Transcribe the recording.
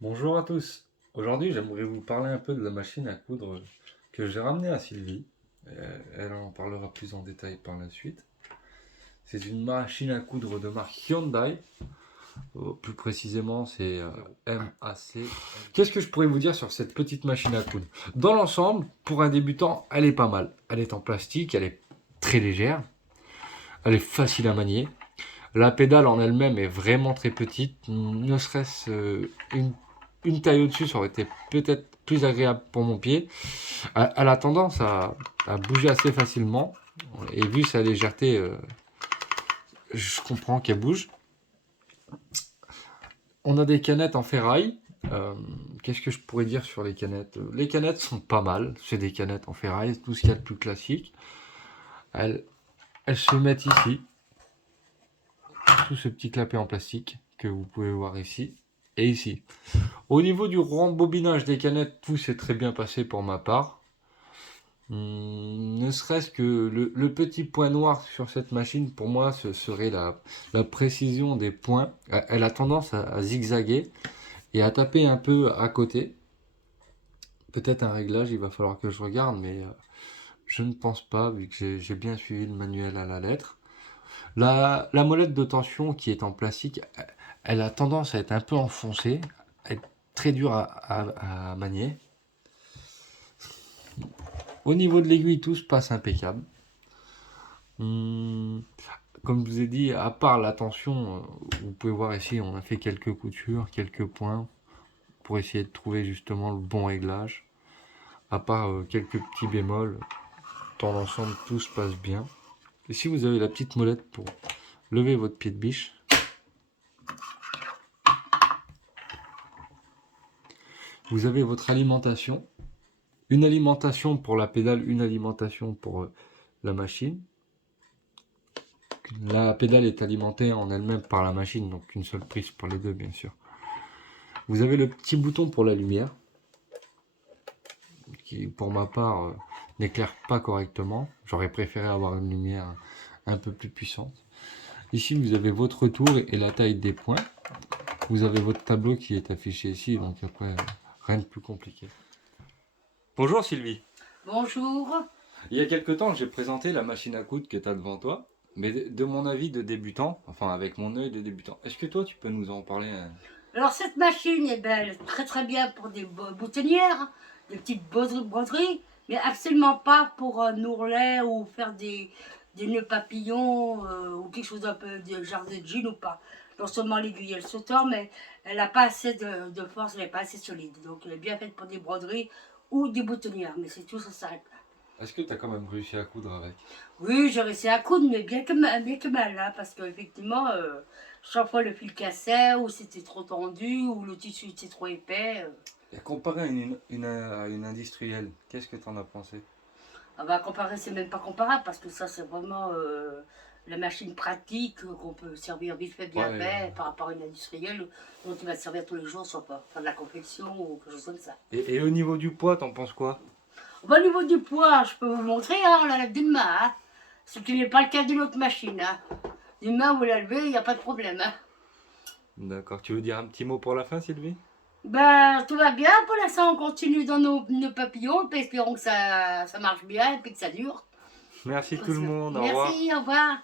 Bonjour à tous. Aujourd'hui, j'aimerais vous parler un peu de la machine à coudre que j'ai ramenée à Sylvie. Elle en parlera plus en détail par la suite. C'est une machine à coudre de marque Hyundai. Plus précisément, c'est MAC. Qu'est-ce que je pourrais vous dire sur cette petite machine à coudre? Dans l'ensemble, pour un débutant, elle est pas mal. Elle est en plastique, elle est très légère, elle est facile à manier. La pédale en elle-même est vraiment très petite, ne serait-ce une taille au-dessus, ça aurait été peut-être plus agréable pour mon pied. Elle a tendance à bouger assez facilement, et vu sa légèreté, je comprends qu'elle bouge. On a des canettes en ferraille. Qu'est-ce que je pourrais dire sur les canettes? Les canettes sont pas mal, c'est des canettes en ferraille, tout ce qu'il y a de plus classique. Elles se mettent ici, tout ce petit clapet en plastique que vous pouvez voir ici et ici. Au niveau du rembobinage des canettes, tout s'est très bien passé pour ma part. Ne serait-ce que le petit point noir sur cette machine, pour moi, ce serait la précision des points. Elle a tendance à zigzaguer et à taper un peu à côté. Peut-être un réglage, il va falloir que je regarde, mais je ne pense pas, vu que j'ai bien suivi le manuel à la lettre. La molette de tension qui est en plastique, elle a tendance à être un peu enfoncée, à être très dure à manier. Au niveau de l'aiguille, tout se passe impeccable. Comme je vous ai dit, à part la tension, vous pouvez voir ici, on a fait quelques coutures, quelques points, pour essayer de trouver justement le bon réglage. À part quelques petits bémols, dans l'ensemble, tout se passe bien. Ici, vous avez la petite molette pour lever votre pied de biche. Vous avez votre alimentation. Une alimentation pour la pédale, une alimentation pour la machine. La pédale est alimentée en elle-même par la machine, donc une seule prise pour les deux, bien sûr. Vous avez le petit bouton pour la lumière, qui pour ma part n'éclaire pas correctement. J'aurais préféré avoir une lumière un peu plus puissante. Ici, vous avez votre tour et la taille des points. Vous avez votre tableau qui est affiché ici, donc après, rien de plus compliqué. Bonjour Sylvie. Bonjour. Il y a quelque temps, j'ai présenté la machine à coudre que tu as devant toi, mais de mon avis de débutant, enfin avec mon œil de débutant, est-ce que toi tu peux nous en parler Alors cette machine est belle, très très bien pour des boutonnières, des petites broderies, mais absolument pas pour un ourlet ou faire des nœuds papillons ou quelque chose d'un peu de genre de jean ou pas. Non seulement l'aiguille elle se tord, mais elle n'a pas assez de force, elle n'est pas assez solide. Donc elle est bien faite pour des broderies ou des boutonnières, mais c'est tout, ça s'arrête là. Est-ce que tu as quand même réussi à coudre avec? Oui, j'ai réussi à coudre, mais bien que mal, hein, parce qu'effectivement, chaque fois le fil cassait, ou c'était trop tendu, ou le tissu était trop épais. Et comparé à une industrielle, qu'est-ce que tu en as pensé? On va comparer, c'est même pas comparable, parce que ça, c'est vraiment la machine pratique qu'on peut servir vite fait, bien Ouais. fait, par rapport à une industrielle dont tu vas te servir tous les jours, soit pour faire de la confection ou quelque chose comme ça. Et au niveau du poids, t'en penses quoi? Bon, au niveau du poids, je peux vous montrer, hein, on la lève d'une main, hein, ce qui n'est pas le cas d'une autre machine. Hein. D'une main, vous la levez, il n'y a pas de problème. Hein. D'accord, tu veux dire un petit mot pour la fin Sylvie? Ben, tout va bien. Pour l'instant, on continue dans nos papillons. Puis espérons que ça marche bien et puis que ça dure. Merci tout le monde, au revoir. Merci, au revoir.